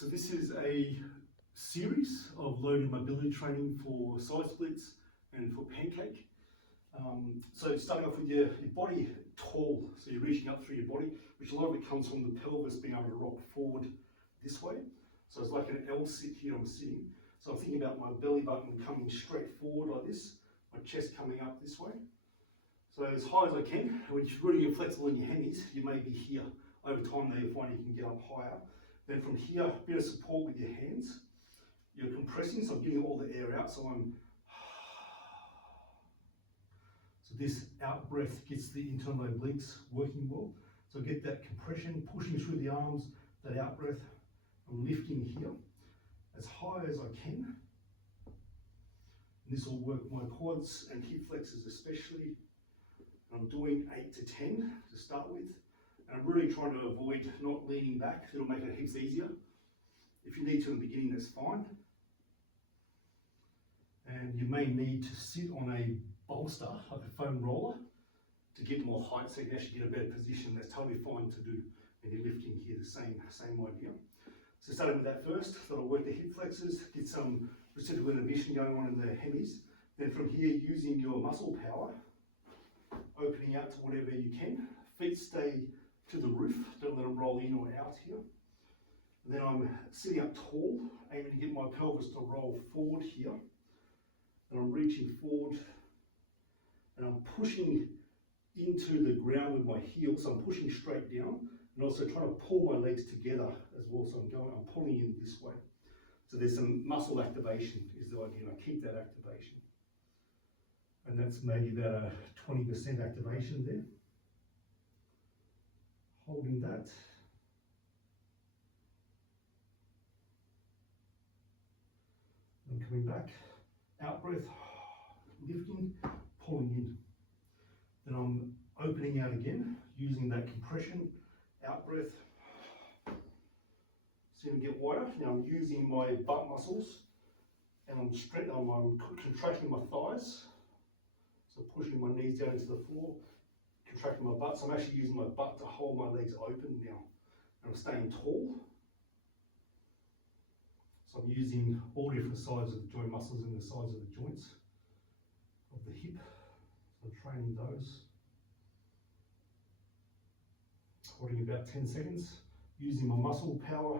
So this is a series of load and mobility training for side splits and for Pancake. So starting off with your body tall, so you're reaching up through your body, which a lot of it comes from the pelvis being able to rock forward this way. So it's like an L sit here, I'm sitting. So I'm thinking about my belly button coming straight forward like this, my chest coming up this way. So as high as I can. When you're really inflexible in your hemis, you may be here. Over time though, you'll find you can get up higher. Then from here, a bit of support with your hands. You're compressing, so I'm getting all the air out, so this out breath gets the internal obliques working well. So get that compression, pushing through the arms, that out breath. I'm lifting here as high as I can. And this will work my quads and hip flexors especially. I'm doing 8 to 10 to start with. And I'm really trying to avoid not leaning back. It'll make it heaps easier. If you need to in the beginning, that's fine. And you may need to sit on a bolster, like a foam roller, to get more height so you can actually get a better position. That's totally fine to do when you're lifting here, the same idea. So starting with that first, that'll work the hip flexors, get some reciprocal inhibition going on in the hemis. Then from here, using your muscle power, opening out to whatever you can. Feet stay to the roof, don't let them roll in or out here. And then I'm sitting up tall, aiming to get my pelvis to roll forward here. And I'm reaching forward and I'm pushing into the ground with my heels, so I'm pushing straight down and also trying to pull my legs together as well. So I'm pulling in this way. So there's some muscle activation is the idea, and I keep that activation. And that's maybe about a 20% activation there. Holding that. And coming back. Out breath, lifting, pulling in. Then I'm opening out again, using that compression, out breath. See them get wider. Now I'm using my butt muscles and I'm contracting my thighs. So pushing my knees down into the floor, contracting my butt. So I'm actually using my butt to hold my legs open now. And I'm staying tall. So I'm using all different sides of the joint muscles and the sides of the joints of the hip. So I'm training those. Holding about 10 seconds. Using my muscle power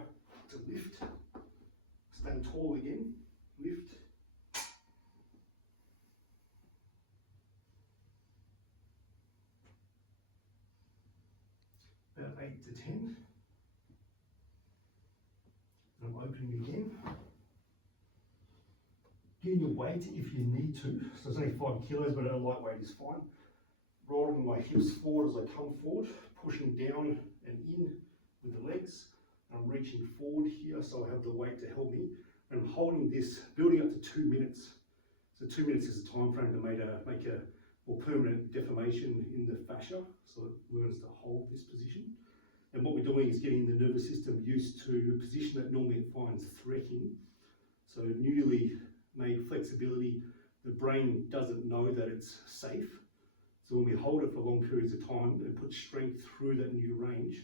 to lift. Staying tall again. Lift. About 8 to 10. I'm opening again. Getting your weight if you need to. So it's only 5 kilos, but a lightweight is fine. Rolling my hips forward as I come forward, pushing down and in with the legs. I'm reaching forward here, so I have the weight to help me. And I'm holding this, building up to 2 minutes. So 2 minutes is the time frame to make a more permanent deformation in the fascia, so it learns to hold this position. And what we're doing is getting the nervous system used to a position that normally it finds threatening. So newly made flexibility, the brain doesn't know that it's safe. So when we hold it for long periods of time and put strength through that new range,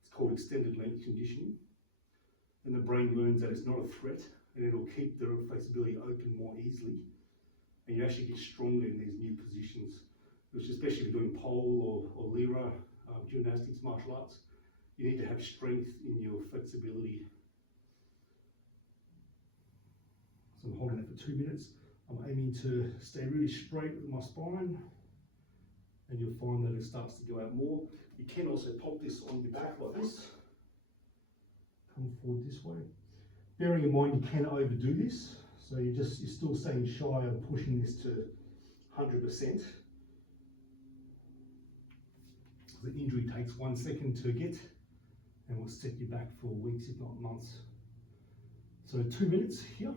it's called extended length conditioning. And the brain learns that it's not a threat and it'll keep the flexibility open more easily. And you actually get stronger in these new positions, which especially if you're doing pole or lira, gymnastics, martial arts, you need to have strength in your flexibility. So I'm holding it for 2 minutes. I'm aiming to stay really straight with my spine, and you'll find that it starts to go out more. You can also pop this on your back like this. Come forward this way. Bearing in mind you can overdo this, so you're still staying shy of pushing this to 100%. The injury takes 1 second to get, and will set you back for weeks, if not months. So 2 minutes here,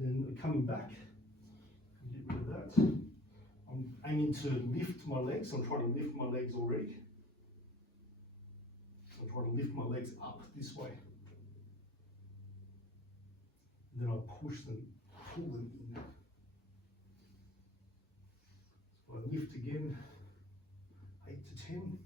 then coming back, get rid of that. I'm aiming to lift my legs. I'm trying to lift my legs already. So I'm trying to lift my legs up this way. And then I push them, pull them in. So I lift again, 8 to 10.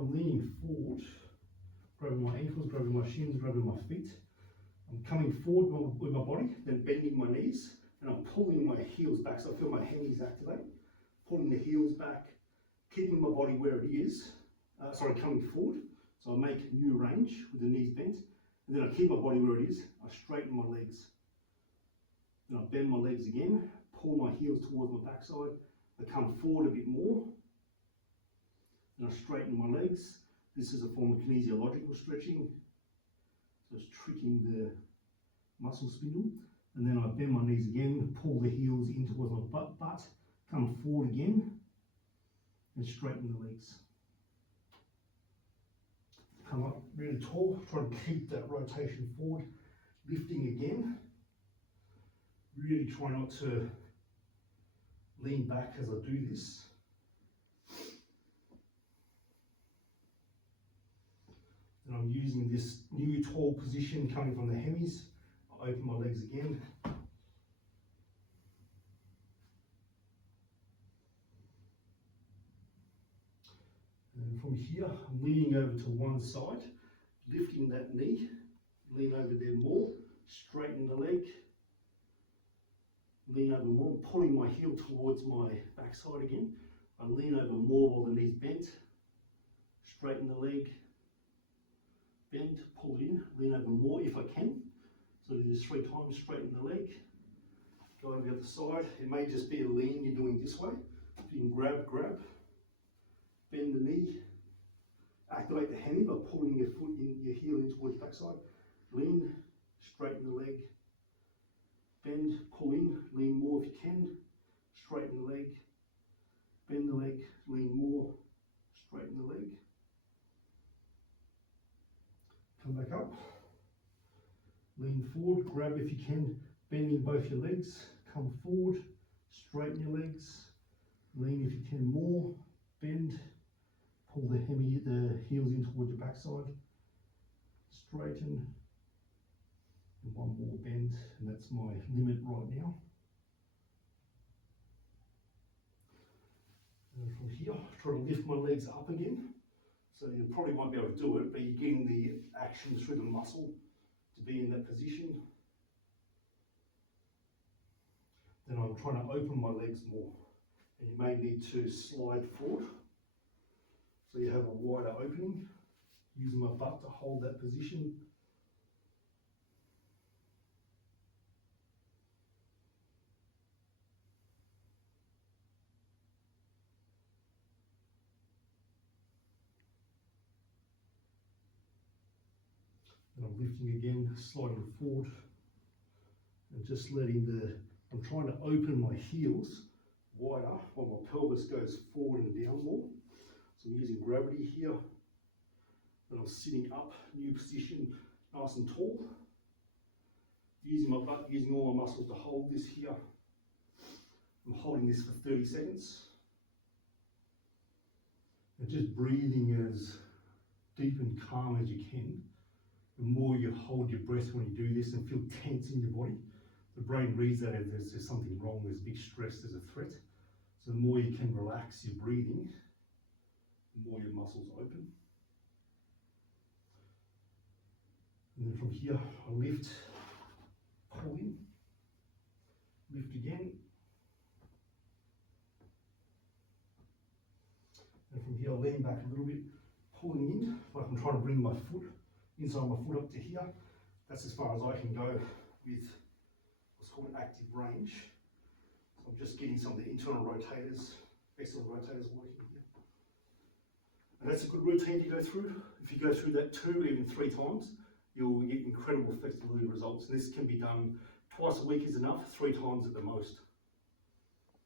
I'm leaning forward, grabbing my ankles, grabbing my shins, grabbing my feet. I'm coming forward with my body, then bending my knees, and I'm pulling my heels back. So I feel my hemis activate, pulling the heels back, keeping my body where it is. Coming forward. So I make new range with the knees bent, and then I keep my body where it is. I straighten my legs. Then I bend my legs again, pull my heels towards my backside. I come forward a bit more, and I straighten my legs. This is a form of kinesiological stretching. So it's tricking the muscle spindle. And then I bend my knees again, pull the heels in towards my butt, come forward again, and straighten the legs. Come up really tall, try to keep that rotation forward, lifting again. Really try not to lean back as I do this. And I'm using this new tall position coming from the hemis. I open my legs again. And from here, I'm leaning over to one side, lifting that knee, lean over there more, straighten the leg, lean over more, pulling my heel towards my backside again. I lean over more while the knee's bent, straighten the leg, bend, pull it in, lean over more if I can. So do this 3 times, straighten the leg, go over the other side. It may just be a lean you're doing this way. You can grab, bend the knee, activate the hemi by pulling your foot in, your heel in towards the backside. Lean, straighten the leg, bend, pull in, lean more if you can, straighten the leg, bend the leg, lean more, straighten the leg. Come back up, lean forward, grab if you can, bending both your legs, come forward, straighten your legs, lean if you can more, bend, pull the heels in towards your backside, straighten, and one more bend, and that's my limit right now. And from here, try to lift my legs up again. So you probably won't be able to do it, but you're getting the action through the muscle to be in that position. Then I'm trying to open my legs more, and you may need to slide forward. So you have a wider opening, using my butt to hold that position. And I'm lifting again, sliding forward, and just letting I'm trying to open my heels wider while my pelvis goes forward and down more. So I'm using gravity here. Then I'm sitting up, new position, nice and tall. Using my butt, using all my muscles to hold this here. I'm holding this for 30 seconds. And just breathing as deep and calm as you can. The more you hold your breath when you do this and feel tense in your body, the brain reads that as there's something wrong, there's big stress, there's a threat. So the more you can relax your breathing, the more your muscles open. And then from here, I lift, pull in, lift again. And from here, I lean back a little bit, pulling in, like I'm trying to bring my foot, inside my foot up to here. That's as far as I can go with what's called active range. So I'm just getting some of the internal rotators, external rotators working here. And that's a good routine to go through. If you go through that 2, even 3 times, you'll get incredible flexibility results. And this can be done twice a week is enough, 3 times at the most.